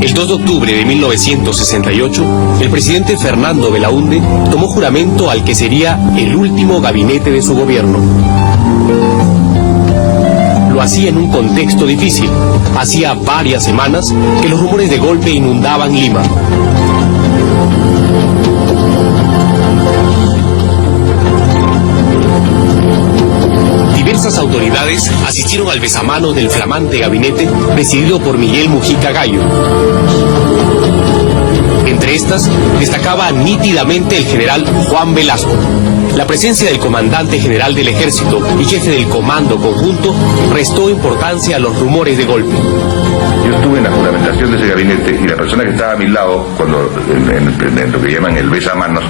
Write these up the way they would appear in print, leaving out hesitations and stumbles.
El 2 de octubre de 1968, el presidente Fernando Belaúnde tomó juramento al que sería el último gabinete de su gobierno. Lo hacía en un contexto difícil. Hacía varias semanas que los rumores de golpe inundaban Lima. Diversas autoridades asistieron al besamanos del flamante gabinete presidido por Miguel Mujica Gallo. Entre estas, destacaba nítidamente el general Juan Velasco. La presencia del comandante general del ejército y jefe del comando conjunto restó importancia a los rumores de golpe. Yo estuve en la juramentación de ese gabinete y la persona que estaba a mi lado, cuando en lo que llaman el besamanos,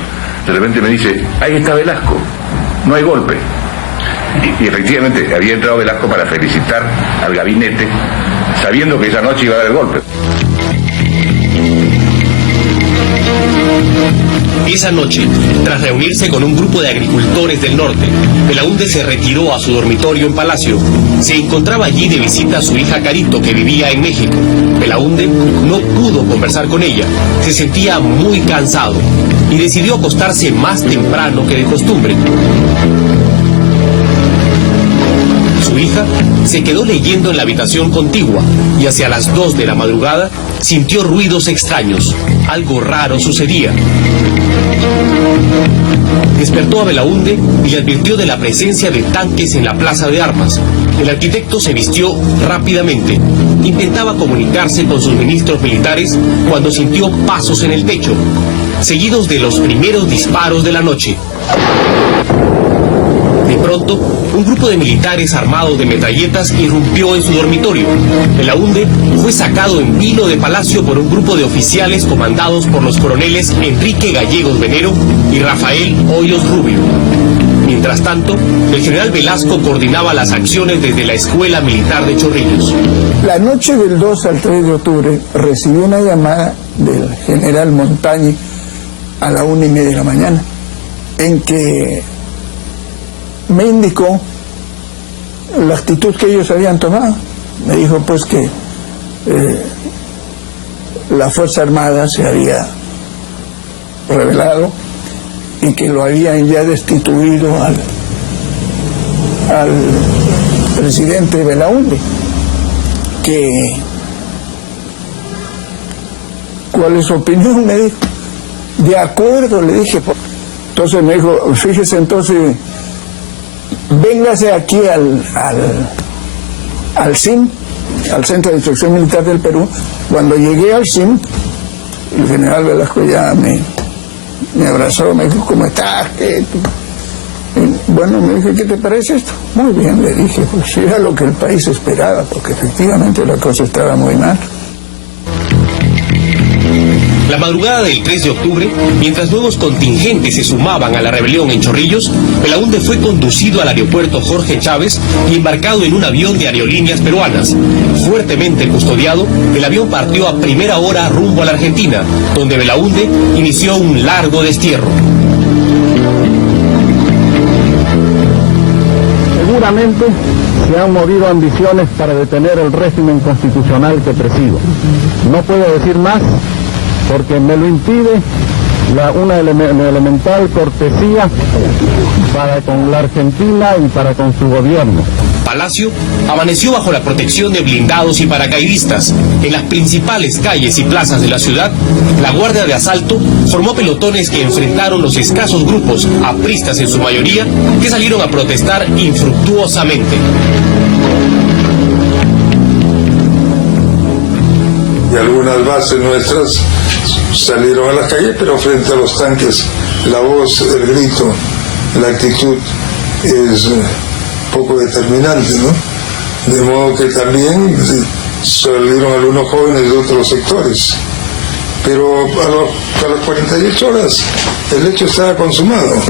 de repente me dice: ahí está Velasco, no hay golpe. Y efectivamente había entrado Velasco para felicitar al gabinete, sabiendo que esa noche iba a haber golpe. Esa noche, tras reunirse con un grupo de agricultores del norte, Belaúnde se retiró a su dormitorio en Palacio. Se encontraba allí de visita a su hija Carito, que vivía en México. Belaúnde no pudo conversar con ella, se sentía muy cansado y decidió acostarse más temprano que de costumbre. Su hija se quedó leyendo en la habitación contigua y hacia las 2 de la madrugada sintió ruidos extraños. Algo raro sucedía. Despertó a Belaúnde y le advirtió de la presencia de tanques en la plaza de armas. El arquitecto se vistió rápidamente. Intentaba comunicarse con sus ministros militares cuando sintió pasos en el techo, seguidos de los primeros disparos de la noche. De pronto, un grupo de militares armados de metralletas irrumpió en su dormitorio. Belaúnde fue sacado en vilo de Palacio por un grupo de oficiales comandados por los coroneles Enrique Gallegos Venero y Rafael Hoyos Rubio. Mientras tanto, el general Velasco coordinaba las acciones desde la Escuela Militar de Chorrillos. La noche del 2 al 3 de octubre recibí una llamada del general Montañi a la 1:30 de la mañana, en que me indicó la actitud que ellos habían tomado. Me dijo pues que la Fuerza Armada se había rebelado y que lo habían ya destituido al presidente Belaúnde. Que ¿cuál es su opinión? Me dijo. De acuerdo, le dije. Entonces me dijo: fíjese, entonces véngase aquí al CIM, al Centro de Instrucción Militar del Perú. Cuando llegué al CIM, el general Velasco ya me abrazó, me dijo: ¿cómo estás? Bueno, me dijo: ¿qué te parece esto? Muy bien, le dije, pues era lo que el país esperaba, porque efectivamente la cosa estaba muy mal. La madrugada del 3 de octubre, mientras nuevos contingentes se sumaban a la rebelión en Chorrillos, Belaúnde fue conducido al aeropuerto Jorge Chávez y embarcado en un avión de aerolíneas peruanas. Fuertemente custodiado, el avión partió a primera hora rumbo a la Argentina, donde Belaúnde inició un largo destierro. Seguramente se han movido ambiciones para detener el régimen constitucional que presido. No puedo decir más, porque me lo impide una elemental cortesía para con la Argentina y para con su gobierno. Palacio amaneció bajo la protección de blindados y paracaidistas. En las principales calles y plazas de la ciudad, la Guardia de Asalto formó pelotones que enfrentaron los escasos grupos, apristas en su mayoría, que salieron a protestar infructuosamente. Y algunas bases nuestras salieron a la calle, pero frente a los tanques la voz, el grito, la actitud es poco determinante, ¿no? De modo que también salieron algunos jóvenes de otros sectores, pero a las 48 horas el hecho estaba consumado.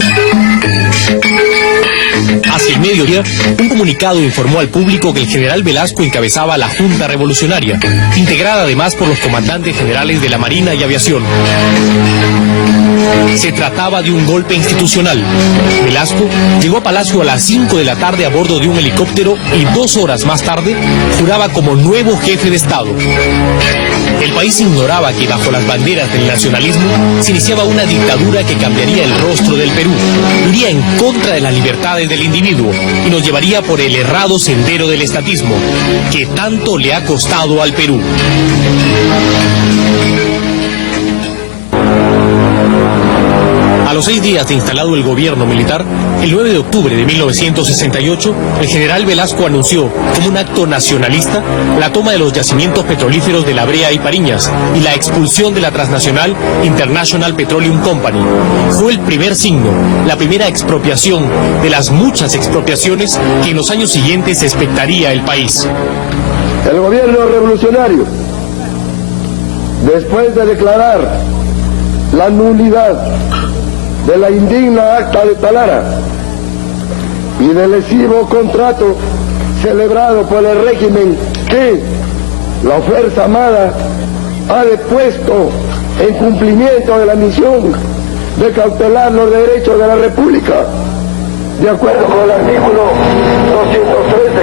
Hacia el mediodía, un comunicado informó al público que el general Velasco encabezaba la Junta Revolucionaria, integrada además por los comandantes generales de la Marina y Aviación. Se trataba de un golpe institucional. Velasco llegó a Palacio a las 5 de la tarde a bordo de un helicóptero y 2 horas más tarde juraba como nuevo jefe de Estado. El país ignoraba que bajo las banderas del nacionalismo se iniciaba una dictadura que cambiaría el rostro del Perú, iría en contra de las libertades del individuo y nos llevaría por el errado sendero del estatismo, que tanto le ha costado al Perú. A los 6 días de instalado el gobierno militar, el 9 de octubre de 1968, el general Velasco anunció, como un acto nacionalista, la toma de los yacimientos petrolíferos de La Brea y Pariñas y la expulsión de la transnacional International Petroleum Company. Fue el primer signo, la primera expropiación de las muchas expropiaciones que en los años siguientes expectaría el país. El gobierno revolucionario, después de declarar la nulidad de la indigna Acta de Talara y del lesivo contrato celebrado por el régimen que la Fuerza Armada ha depuesto en cumplimiento de la misión de cautelar los derechos de la República, de acuerdo con el artículo 213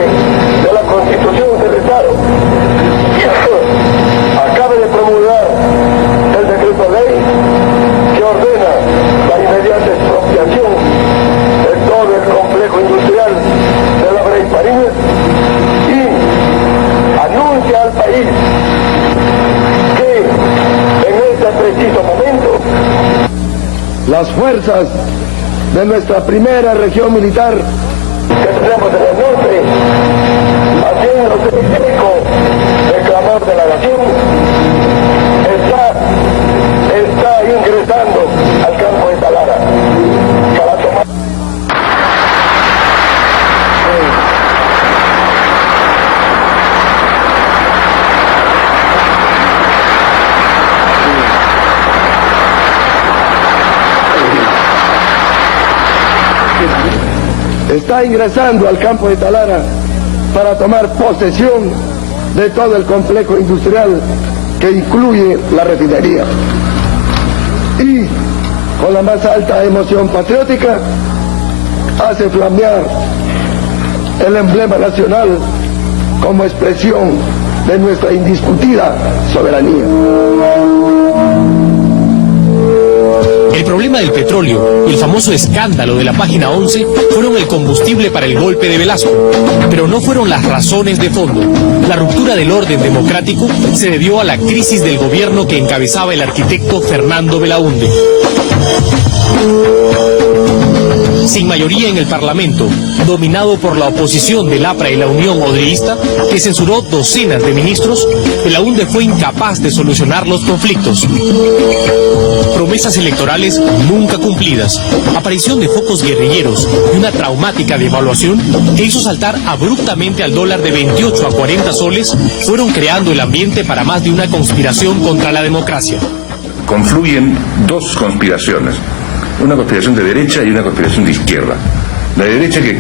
de la Constitución del Estado, acabe de promulgar el decreto ley que ordena la inmediata expropiación de todo el complejo industrial de La Brea y Pariñas y anuncia al país que en este preciso momento las fuerzas de nuestra primera región militar que tenemos en el norte, haciéndose eco del clamor de la nación, está ingresando al campo de Talara para tomar. Está ingresando al campo de Talara para tomar posesión de todo el complejo industrial que incluye la refinería. Y con la más alta emoción patriótica hace flamear el emblema nacional como expresión de nuestra indiscutida soberanía. El problema del petróleo y el famoso escándalo de la página 11 fueron el combustible para el golpe de Velasco, pero no fueron las razones de fondo. La ruptura del orden democrático se debió a la crisis del gobierno que encabezaba el arquitecto Fernando Belaúnde. Sin mayoría en el Parlamento, dominado por la oposición del APRA y la Unión Odrioísta, que censuró docenas de ministros, Belaúnde fue incapaz de solucionar los conflictos. Promesas electorales nunca cumplidas, aparición de focos guerrilleros y una traumática devaluación que hizo saltar abruptamente al dólar de 28 a 40 soles fueron creando el ambiente para más de una conspiración contra la democracia. Confluyen dos conspiraciones, una conspiración de derecha y una conspiración de izquierda. La derecha que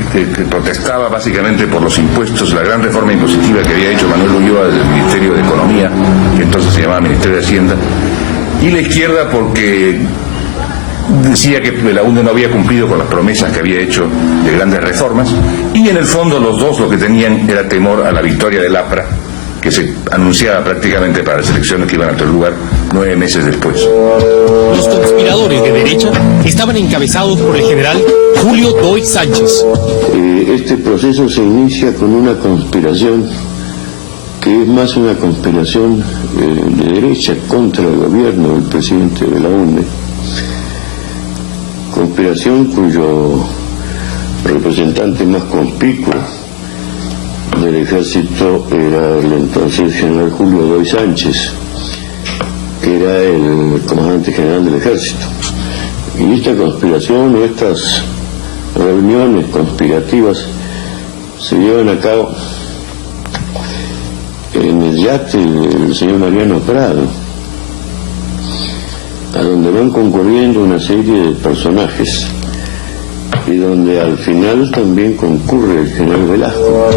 protestaba básicamente por los impuestos, la gran reforma impositiva que había hecho Manuel Ulloa desde el Ministerio de Economía, que entonces se llamaba Ministerio de Hacienda, y la izquierda porque decía que Belaúnde no había cumplido con las promesas que había hecho de grandes reformas, y en el fondo los dos lo que tenían era temor a la victoria del APRA, que se anunciaba prácticamente para las elecciones que iban a tener lugar 9 meses después. Los conspiradores de derecha estaban encabezados por el general Julio Doig Sánchez. Este proceso se inicia con una conspiración que es más una conspiración de derecha contra el gobierno del presidente Belaúnde, conspiración cuyo representante más conspicuo del ejército era el entonces general Julio Doig Sánchez, que era el comandante general del ejército. Y esta conspiración o estas reuniones conspirativas se llevan a cabo en el yate del señor Mariano Prado, a donde van concurriendo una serie de personajes y donde al final también concurre el general Velasco.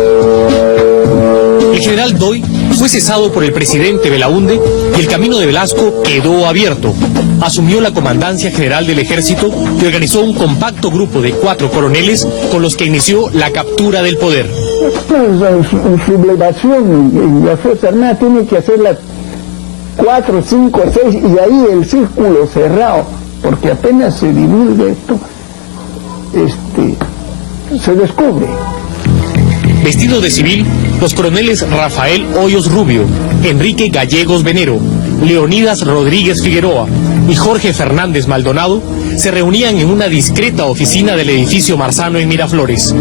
El general Doig fue cesado por el presidente Belaúnde y el camino de Velasco quedó abierto. Asumió la comandancia general del ejército y organizó un compacto grupo de 4 coroneles con los que inició la captura del poder. Su sublevación y la Fuerza Armada tiene que hacer 4, 5, 6, y ahí el círculo cerrado, porque apenas se divulga esto, se descubre. Vestidos de civil, los coroneles Rafael Hoyos Rubio, Enrique Gallegos Venero, Leonidas Rodríguez Figueroa y Jorge Fernández Maldonado se reunían en una discreta oficina del edificio Marzano en Miraflores.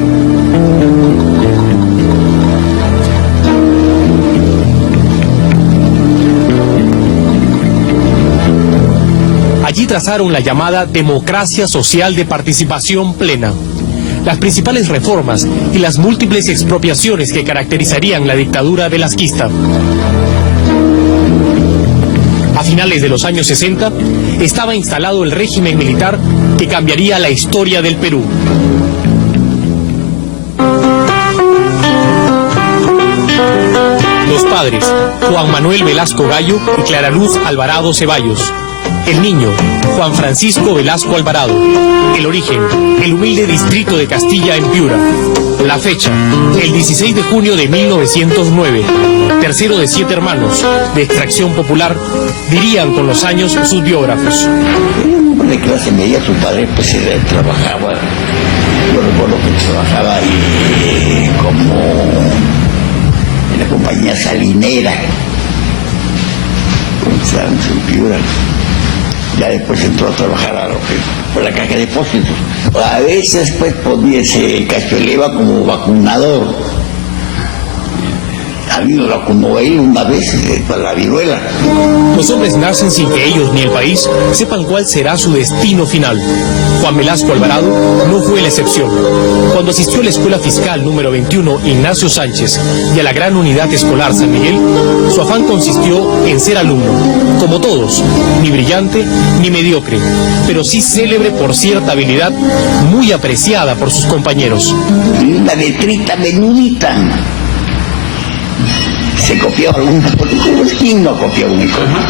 Allí trazaron la llamada democracia social de participación plena. Las principales reformas y las múltiples expropiaciones que caracterizarían la dictadura velasquista. A finales de los años 60, estaba instalado el régimen militar que cambiaría la historia del Perú. Los padres, Juan Manuel Velasco Gallo y Clara Luz Alvarado Ceballos. El niño, Juan Francisco Velasco Alvarado. El origen, el humilde distrito de Castilla en Piura. La fecha, el 16 de junio de 1909. Tercero de 7 hermanos, de extracción popular, dirían con los años sus biógrafos. Era un hombre de clase media, su padre pues trabajaba, yo recuerdo que trabajaba ahí como en la compañía salinera, en Piura. Ya después entró a trabajar por la caja de depósitos. A veces pues ponía ese Cacholeva como vacunador. A mí lo vacunó él una vez para la viruela. Los hombres nacen sin que ellos ni el país sepan cuál será su destino final. Juan Velasco Alvarado no fue la excepción. Cuando asistió a la Escuela Fiscal número 21 Ignacio Sánchez y a la Gran Unidad Escolar San Miguel, su afán consistió en ser alumno, como todos, ni brillante ni mediocre, pero sí célebre por cierta habilidad muy apreciada por sus compañeros. Una letrita menudita. Se copió alguna, ¿quién no copió una cosa?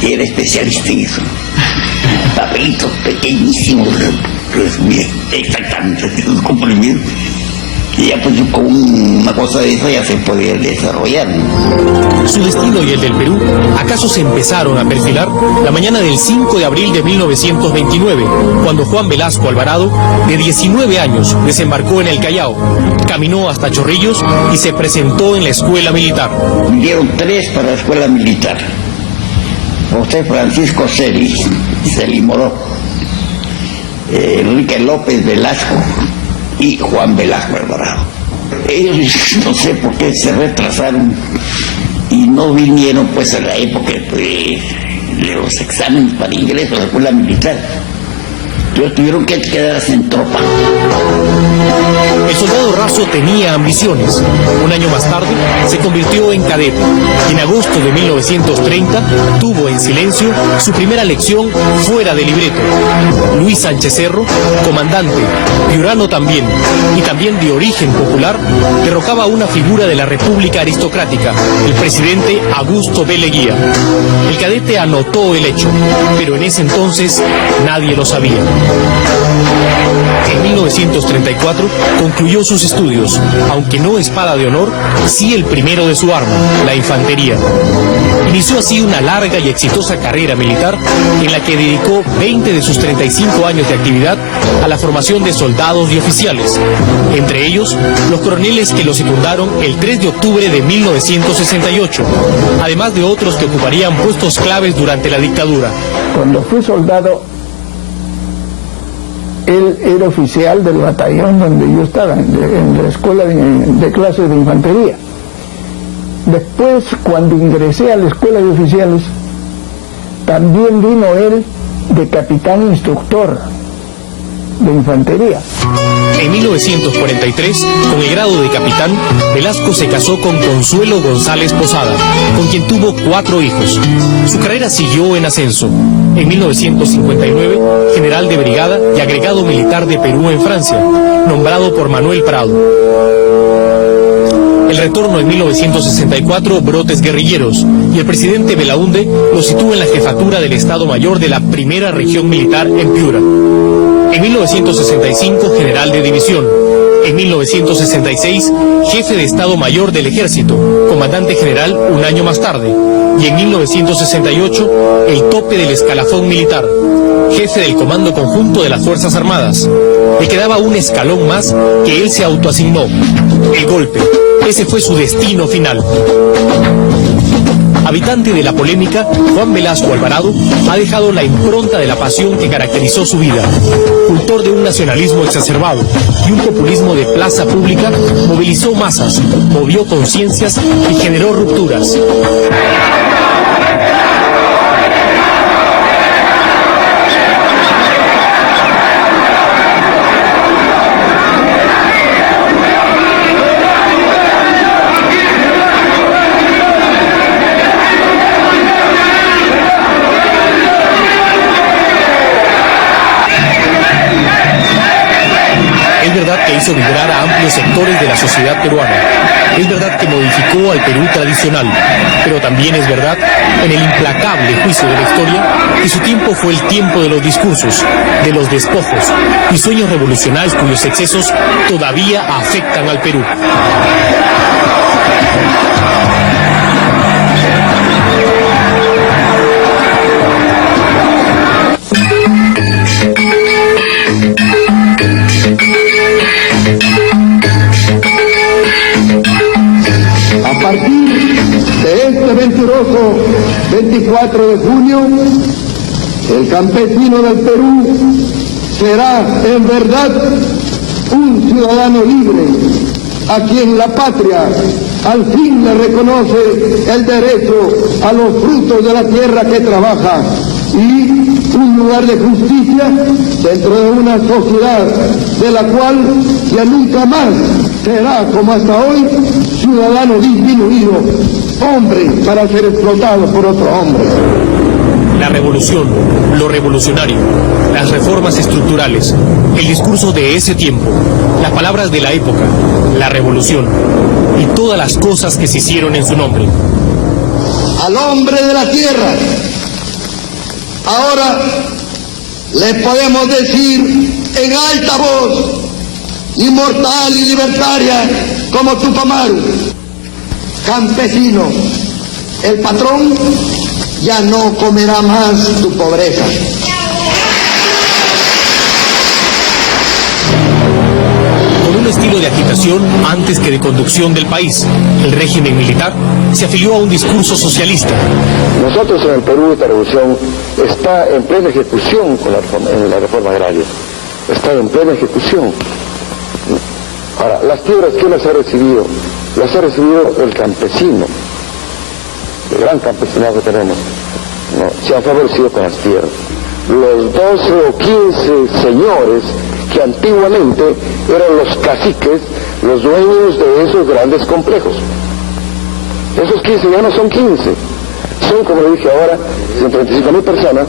Era especialista en eso. Papelitos pequeñísimos, exactamente, comprimidos. Y ya pues con una cosa de eso ya se podía desarrollar. Su destino y el del Perú acaso se empezaron a perfilar la mañana del 5 de abril de 1929, cuando Juan Velasco Alvarado, de 19 años, desembarcó en el Callao, caminó hasta Chorrillos y se presentó en la escuela militar. Vinieron 3 para la escuela militar. José Francisco Celi Moró, Enrique López Velasco y Juan Velasco Alvarado. Ellos no sé por qué se retrasaron y no vinieron pues a la época de los exámenes para ingreso a la escuela militar. Entonces tuvieron que quedarse en tropa. El soldado raso tenía ambiciones. Un año más tarde se convirtió en cadete y en agosto de 1930 tuvo en silencio su primera lección fuera de libreto. Luis Sánchez Cerro, comandante, piurano también, y también de origen popular, derrocaba a una figura de la República aristocrática, el presidente Augusto B. Leguía. El cadete anotó el hecho, pero en ese entonces nadie lo sabía. En 1934 concluyó sus estudios, aunque no espada de honor, sí el primero de su arma, la infantería. Inició así una larga y exitosa carrera militar en la que dedicó 20 de sus 35 años de actividad a la formación de soldados y oficiales, entre ellos los coroneles que lo secundaron el 3 de octubre de 1968, además de otros que ocuparían puestos claves durante la dictadura. Cuando fui soldado, él era oficial del batallón donde yo estaba, en la escuela de clases de infantería. Después, cuando ingresé a la escuela de oficiales, también vino él de capitán instructor de infantería. En 1943, con el grado de capitán, Velasco se casó con Consuelo González Posada, con quien tuvo 4 hijos. Su carrera siguió en ascenso. En 1959, general de brigada y agregado militar de Perú en Francia, nombrado por Manuel Prado. El retorno en 1964, brotes guerrilleros, y el presidente Belaúnde lo sitúa en la jefatura del Estado Mayor de la Primera Región Militar en Piura. En 1965, general de división. En 1966, jefe de Estado Mayor del Ejército, comandante general un año más tarde. Y en 1968, el tope del escalafón militar, jefe del Comando Conjunto de las Fuerzas Armadas. Le quedaba un escalón más que él se autoasignó: el golpe. Ese fue su destino final. Habitante de la polémica, Juan Velasco Alvarado ha dejado la impronta de la pasión que caracterizó su vida. Cultor de un nacionalismo exacerbado y un populismo de plaza pública, movilizó masas, movió conciencias y generó rupturas. Que hizo vibrar a amplios sectores de la sociedad peruana. Es verdad que modificó al Perú tradicional, pero también es verdad, en el implacable juicio de la historia, que su tiempo fue el tiempo de los discursos, de los despojos y sueños revolucionarios cuyos excesos todavía afectan al Perú. A partir de este venturoso 24 de junio, el campesino del Perú será en verdad un ciudadano libre, a quien la patria al fin le reconoce el derecho a los frutos de la tierra que trabaja y un lugar de justicia dentro de una sociedad de la cual ya nunca más será, como hasta hoy, ciudadano disminuido, hombre para ser explotado por otro hombre. La revolución, lo revolucionario, las reformas estructurales, el discurso de ese tiempo, las palabras de la época, la revolución y todas las cosas que se hicieron en su nombre. Al hombre de la tierra, ahora le podemos decir en alta voz, inmortal y libertaria como Tupamaru: campesino, el patrón ya no comerá más tu pobreza. Con un estilo de agitación antes que de conducción del país, el régimen militar se afilió a un discurso socialista. Nosotros en el Perú esta revolución está en plena ejecución con la reforma agraria. Está en plena ejecución. Ahora, las tierras, ¿quién las ha recibido? Las ha recibido el campesino, el gran campesinado que tenemos. No, se han favorecido con las tierras. Los 12 o 15 señores que antiguamente eran los caciques, los dueños de esos grandes complejos. Esos 15 ya no son 15, son, como le dije ahora, 135.000 personas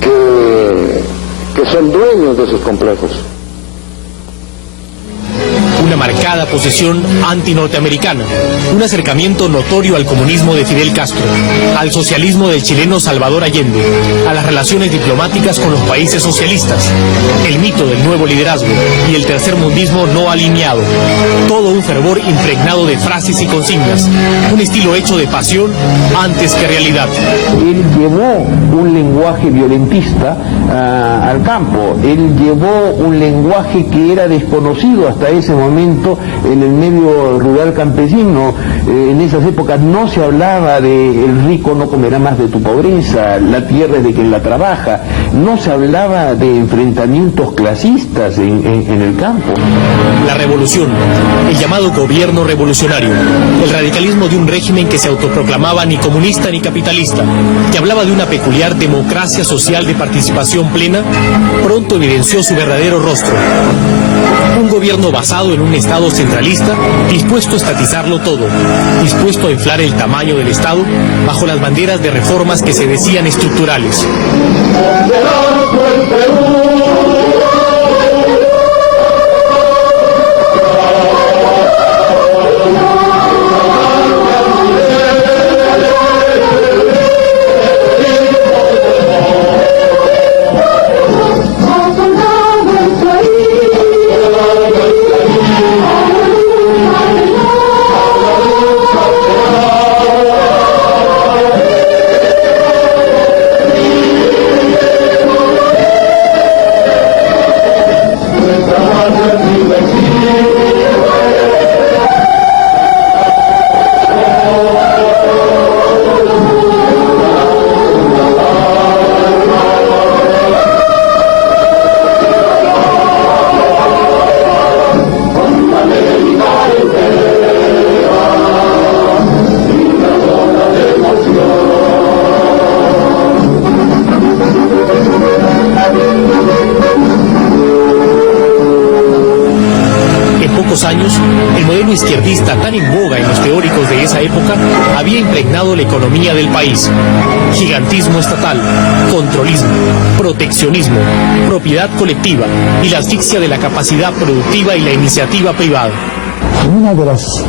que son dueños de esos complejos. Una marcada posición anti-norteamericana, un acercamiento notorio al comunismo de Fidel Castro, al socialismo del chileno Salvador Allende, a las relaciones diplomáticas con los países socialistas, el mito del nuevo liderazgo y el tercermundismo no alineado, todo un fervor impregnado de frases y consignas, un estilo hecho de pasión antes que realidad. Él llevó un lenguaje violentista al campo, él llevó un lenguaje que era desconocido hasta ese momento en el medio rural campesino. En esas épocas no se hablaba de el rico no comerá más de tu pobreza, la tierra es de quien la trabaja, no se hablaba de enfrentamientos clasistas en el campo. La revolución, el llamado gobierno revolucionario, el radicalismo de un régimen que se autoproclamaba ni comunista ni capitalista, que hablaba de una peculiar democracia social de participación plena, pronto evidenció su verdadero rostro. Un gobierno basado en un Estado centralista, dispuesto a estatizarlo todo, dispuesto a inflar el tamaño del Estado bajo las banderas de reformas que se decían estructurales. pocos años, el modelo izquierdista tan en boga en los teóricos de esa época había impregnado la economía del país. Gigantismo estatal, controlismo, proteccionismo, propiedad colectiva y la asfixia de la capacidad productiva y la iniciativa privada. Una de las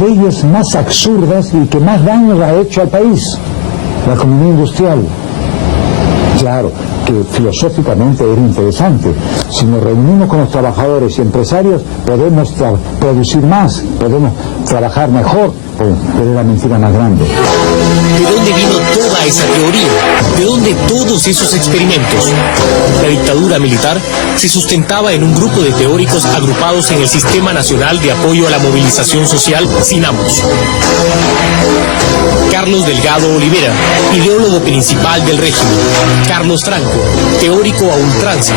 leyes más absurdas y que más daño le ha hecho al país, la economía industrial. Claro, que filosóficamente era interesante. Si nos reunimos con los trabajadores y empresarios, podemos producir más, podemos trabajar mejor, pero era mentira más grande. ¿De dónde vino toda esa teoría? ¿De dónde todos esos experimentos? La dictadura militar se sustentaba en un grupo de teóricos agrupados en el Sistema Nacional de Apoyo a la Movilización Social, SINAMOS. Carlos Delgado Olivera, ideólogo principal del régimen. Carlos Franco, teórico a ultranza.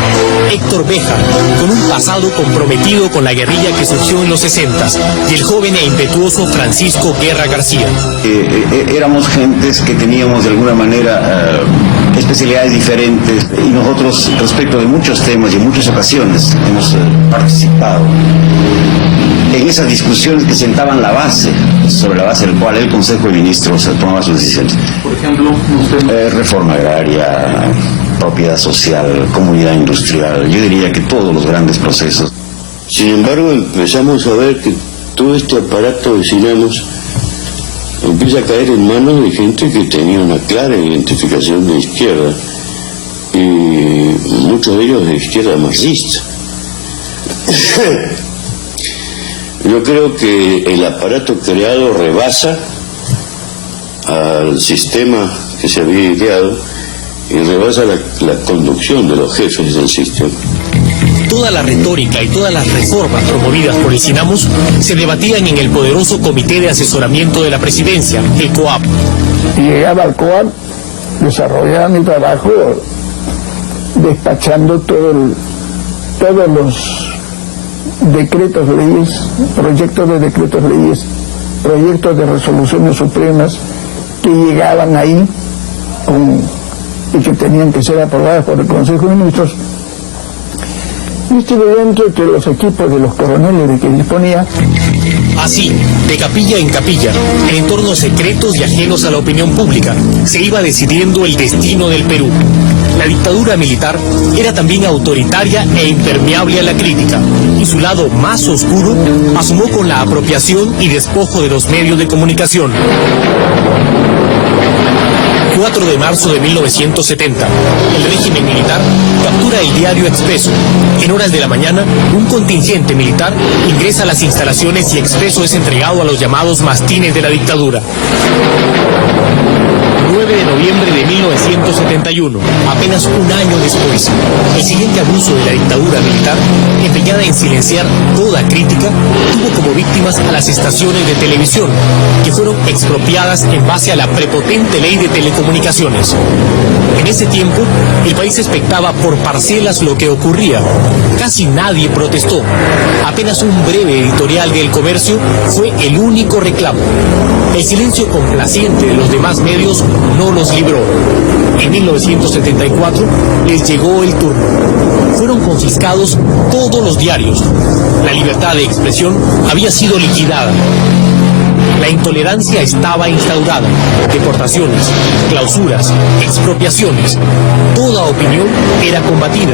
Héctor Béjar, con un pasado comprometido con la guerrilla que surgió en los 60s. Y el joven e impetuoso Francisco Guerra García. Éramos gentes que teníamos de alguna manera especialidades diferentes, y nosotros respecto de muchos temas y en muchas ocasiones hemos participado en esas discusiones que sentaban la base, sobre la base del cual el Consejo de Ministros tomaba sus decisiones. Por ejemplo, reforma agraria, propiedad social, comunidad industrial, yo diría que todos los grandes procesos. Sin embargo, empezamos a ver que todo este aparato de SINAMOS empieza a caer en manos de gente que tenía una clara identificación de izquierda, y muchos de ellos de izquierda marxista. Yo creo que el aparato creado rebasa al sistema que se había ideado y rebasa la conducción de los jefes del sistema. Toda la retórica y todas las reformas promovidas por el SINAMOS se debatían en el poderoso Comité de Asesoramiento de la Presidencia, el COAP. Llegaba al COAP, desarrollaba mi trabajo despachando todos los decretos leyes, proyectos de decretos leyes, proyectos de resoluciones supremas que llegaban ahí y que tenían que ser aprobadas por el Consejo de Ministros. Y estuve dentro de los equipos de los coroneles de que disponía. Así, de capilla en capilla, en entornos secretos y ajenos a la opinión pública, se iba decidiendo el destino del Perú. La dictadura militar era también autoritaria e impermeable a la crítica, y su lado más oscuro asomó con la apropiación y despojo de los medios de comunicación. 4 de marzo de 1970, el régimen militar captura el diario Expreso. En horas de la mañana, un contingente militar ingresa a las instalaciones y Expreso es entregado a los llamados mastines de la dictadura. 9 de noviembre de 1971, apenas un año después, el siguiente abuso de la dictadura militar, empeñada en silenciar toda crítica, tuvo como víctimas a las estaciones de televisión, que fueron expropiadas en base a la prepotente ley de telecomunicaciones. En ese tiempo, el país expectaba por parcelas lo que ocurría. Casi nadie protestó. Apenas un breve editorial de El Comercio fue el único reclamo. El silencio complaciente de los demás medios no los libró. En 1974 les llegó el turno. Fueron confiscados todos los diarios. La libertad de expresión había sido liquidada. La intolerancia estaba instaurada. Deportaciones, clausuras, expropiaciones. Toda opinión era combatida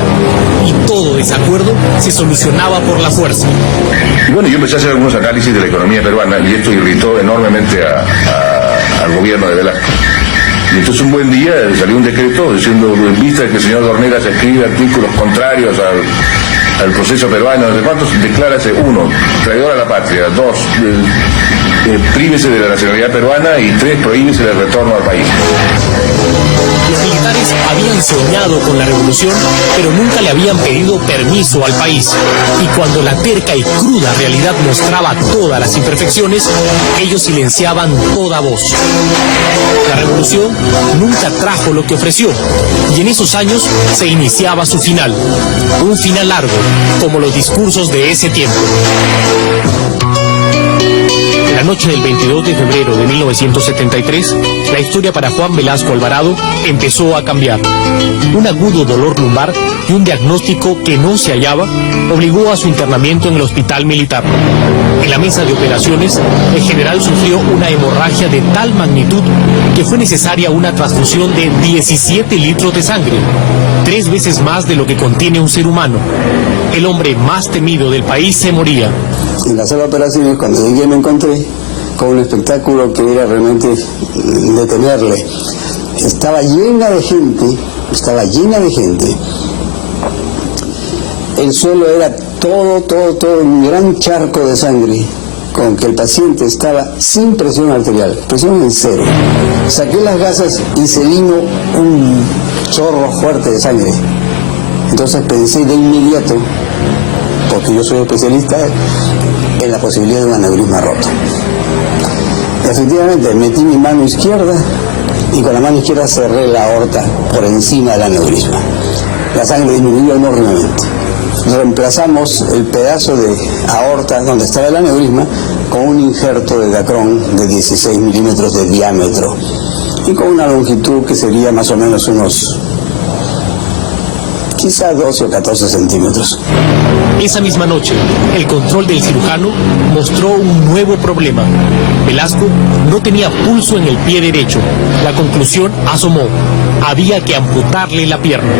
y todo desacuerdo se solucionaba por la fuerza. Y bueno, yo empecé a hacer algunos análisis de la economía peruana y esto irritó enormemente al gobierno de Velasco. Y entonces un buen día salió un decreto diciendo, en vista de que el señor Dornelas escribe artículos contrarios al proceso peruano, ¿de cuántos? Declárase: 1, traidor a la patria; 2, prívese de la nacionalidad peruana; y 3, prohíbese el retorno al país. Los militares habían soñado con la revolución, pero nunca le habían pedido permiso al país. Y cuando la terca y cruda realidad mostraba todas las imperfecciones, ellos silenciaban toda voz. La revolución nunca trajo lo que ofreció, y en esos años se iniciaba su final. Un final largo, como los discursos de ese tiempo. La La noche del 22 de febrero de 1973, la historia para Juan Velasco Alvarado empezó a cambiar. Un agudo dolor lumbar y un diagnóstico que no se hallaba obligó a su internamiento en el hospital militar. En la mesa de operaciones, el general sufrió una hemorragia de tal magnitud que fue necesaria una transfusión de 17 litros de sangre, 3 veces más de lo que contiene un ser humano. El hombre más temido del país se moría. En la sala de operaciones, cuando llegué, me encontré con un espectáculo que era realmente de temerle. Estaba llena de gente. El suelo era todo un gran charco de sangre, con que el paciente estaba sin presión arterial, presión en 0. Saqué las gasas y se vino un chorro fuerte de sangre. Entonces pensé de inmediato, porque yo soy especialista, en la posibilidad de un aneurisma roto. Efectivamente, metí mi mano izquierda y con la mano izquierda cerré la aorta por encima del aneurisma. La sangre disminuyó enormemente. Reemplazamos el pedazo de aorta donde estaba el aneurisma con un injerto de dacrón de 16 milímetros de diámetro y con una longitud que sería más o menos unos quizás 12 o 14 centímetros. Esa misma noche, el control del cirujano mostró un nuevo problema. Velasco no tenía pulso en el pie derecho. La conclusión asomó: había que amputarle la pierna.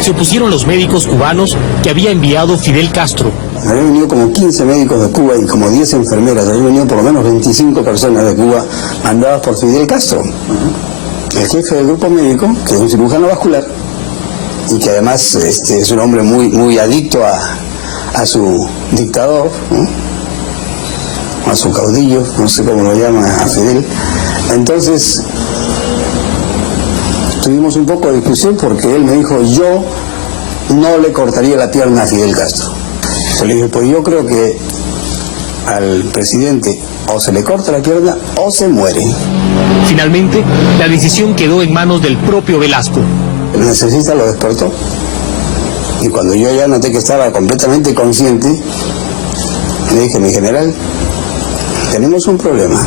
Se opusieron los médicos cubanos que había enviado Fidel Castro. Habían venido como 15 médicos de Cuba y como 10 enfermeras. Habían venido por lo menos 25 personas de Cuba mandadas por Fidel Castro, el jefe del grupo médico, que es un cirujano vascular y que además es un hombre muy adicto a su dictador, ¿no? A su caudillo, no sé cómo lo llama a Fidel. Entonces tuvimos un poco de discusión porque él me dijo: yo no le cortaría la pierna a Fidel Castro. Yo le dije: pues yo creo que al presidente o se le corta la pierna o se muere. Finalmente, la decisión quedó en manos del propio Velasco. El anestesista lo despertó y cuando yo ya noté que estaba completamente consciente, le dije: mi general, tenemos un problema.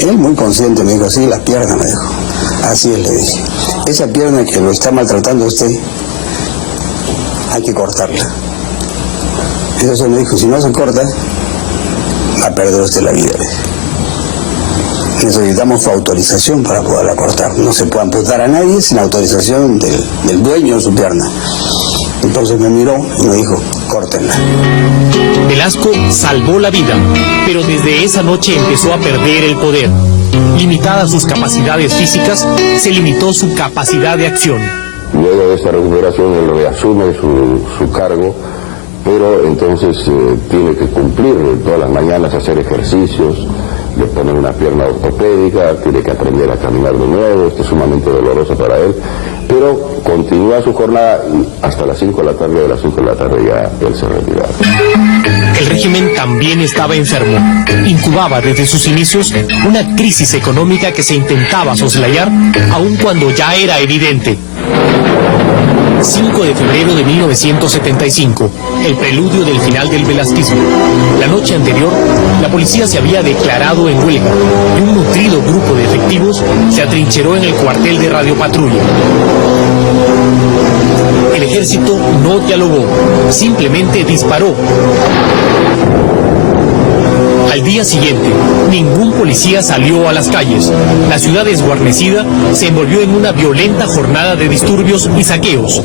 Él muy consciente me dijo: sí, la pierna, me dijo. Así es, le dije. Esa pierna que lo está maltratando a usted, hay que cortarla. Entonces me dijo: si no se corta, va a perder usted la vida. Necesitamos su autorización para poderla cortar. No se puede amputar a nadie sin autorización del dueño de su pierna. Entonces me miró y me dijo: córtenla. Velasco salvó la vida, pero desde esa noche empezó a perder el poder. Limitadas sus capacidades físicas, se limitó su capacidad de acción. Luego de esta recuperación él reasume su cargo, pero entonces tiene que cumplir todas las mañanas, hacer ejercicios, le ponen una pierna ortopédica, tiene que aprender a caminar de nuevo. Esto es sumamente doloroso para él, pero continúa su jornada hasta las 5 de la tarde. A las 5 de la tarde ya él se retiraba. El régimen también estaba enfermo. Incubaba desde sus inicios una crisis económica que se intentaba soslayar, aun cuando ya era evidente. 5 de febrero de 1975, el preludio del final del velasquismo. La noche anterior, la policía se había declarado en huelga y un nutrido grupo de efectivos se atrincheró en el cuartel de radiopatrulla. El ejército no dialogó, simplemente disparó. Al día siguiente, ningún policía salió a las calles. La ciudad desguarnecida se envolvió en una violenta jornada de disturbios y saqueos.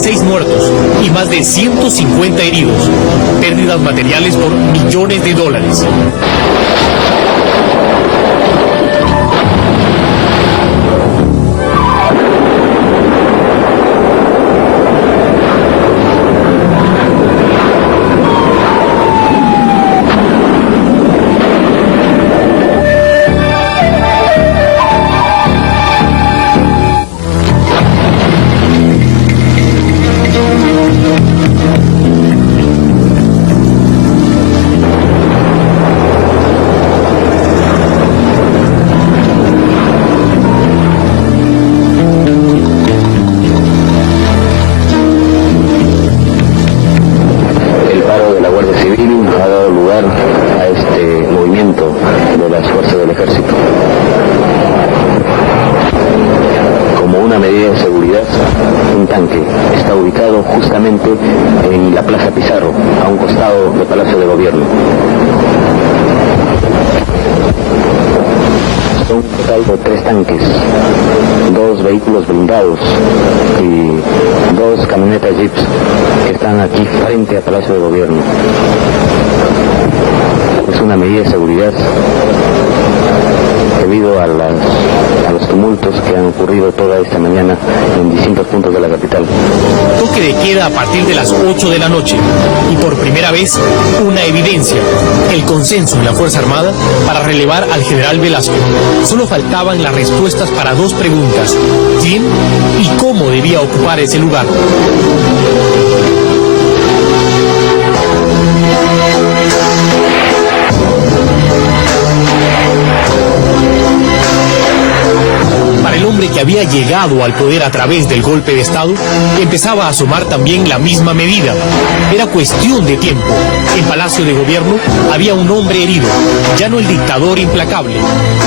36 muertos y más de 150 heridos, pérdidas materiales por millones de dólares. En la Plaza Pizarro, a un costado del Palacio de Gobierno. Son un total de 3 tanques, 2 vehículos blindados y 2 camionetas jeeps que están aquí frente al Palacio de Gobierno. Es una medida de seguridad debido a los tumultos que han ocurrido toda esta mañana en distintos puntos de la capital. Toque de queda a partir de las 8 de la noche y por primera vez una evidencia, el consenso en la Fuerza Armada para relevar al general Velasco. Solo faltaban las respuestas para 2 preguntas: ¿quién y cómo debía ocupar ese lugar? Que había llegado al poder a través del golpe de Estado, empezaba a asomar también la misma medida. Era cuestión de tiempo. En Palacio de Gobierno había un hombre herido, ya no el dictador implacable.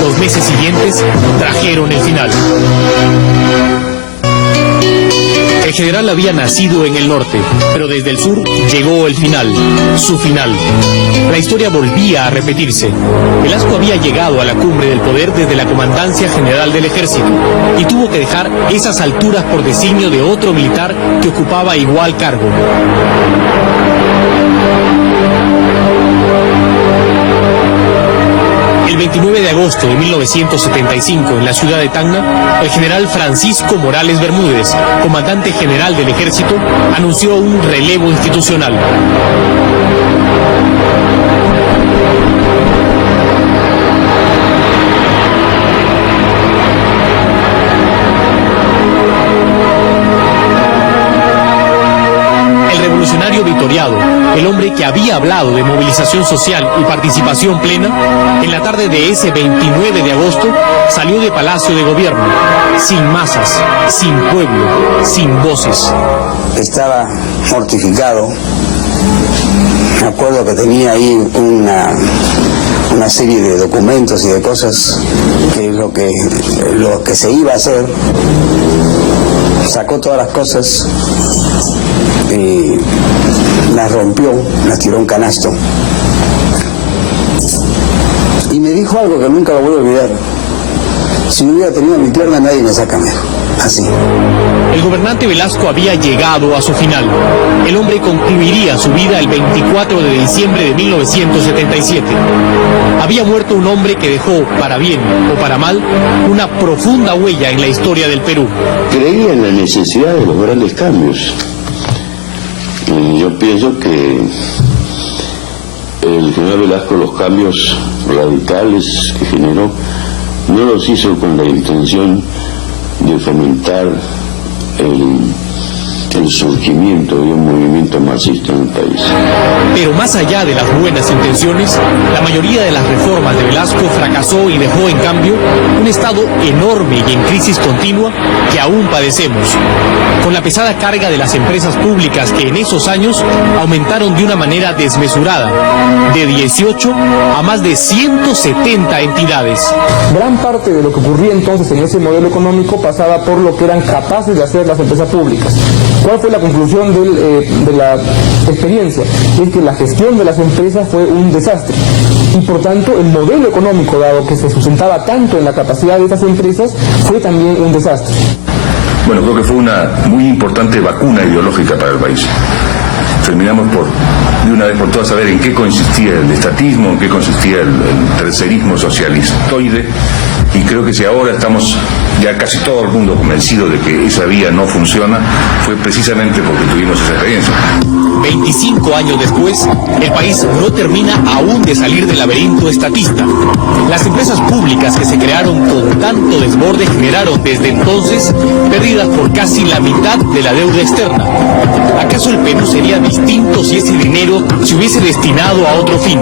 Los meses siguientes trajeron el final. El general había nacido en el norte, pero desde el sur llegó el final, su final. La historia volvía a repetirse. Velasco había llegado a la cumbre del poder desde la Comandancia General del Ejército y tuvo que dejar esas alturas por designio de otro militar que ocupaba igual cargo. El 29 de agosto de 1975, en la ciudad de Tacna, el general Francisco Morales Bermúdez, comandante general del Ejército, anunció un relevo institucional. Revolucionario vitoriado, el hombre que había hablado de movilización social y participación plena, en la tarde de ese 29 de agosto salió de Palacio de Gobierno, sin masas, sin pueblo, sin voces. Estaba mortificado. Me acuerdo que tenía ahí una serie de documentos y de cosas que lo que se iba a hacer. Sacó todas las cosas y las rompió, las tiró a un canasto. Y me dijo algo que nunca lo voy a olvidar: si no hubiera tenido mi pierna, nadie me saca mejor. Así. El gobernante Velasco había llegado a su final. El hombre concluiría su vida el 24 de diciembre de 1977. Había muerto un hombre que dejó, para bien o para mal, una profunda huella en la historia del Perú. Creía en la necesidad de los grandes cambios. Yo pienso que el general Velasco los cambios radicales que generó no los hizo con la intención de fomentar el surgimiento de un movimiento marxista en el país. Pero más allá de las buenas intenciones, la mayoría de las reformas de Velasco fracasó y dejó en cambio un Estado enorme y en crisis continua que aún padecemos, con la pesada carga de las empresas públicas que en esos años aumentaron de una manera desmesurada, de 18 a más de 170 entidades. Gran parte de lo que ocurría entonces en ese modelo económico pasaba por lo que eran capaces de hacer las empresas públicas. ¿Cuál fue la conclusión de la experiencia? Es que la gestión de las empresas fue un desastre. Y por tanto, el modelo económico, dado que se sustentaba tanto en la capacidad de estas empresas, fue también un desastre. Bueno, creo que fue una muy importante vacuna ideológica para el país. Terminamos de una vez por todas saber en qué consistía el estatismo, en qué consistía el tercerismo socialistoide, y creo que si ahora estamos ya casi todo el mundo convencido de que esa vía no funciona, fue precisamente porque tuvimos esa experiencia. 25 años después, el país no termina aún de salir del laberinto estatista. Las empresas públicas que se crearon con tanto desborde generaron desde entonces pérdidas por casi la mitad de la deuda externa. ¿Acaso el Perú sería distinto si ese dinero se hubiese destinado a otro fin?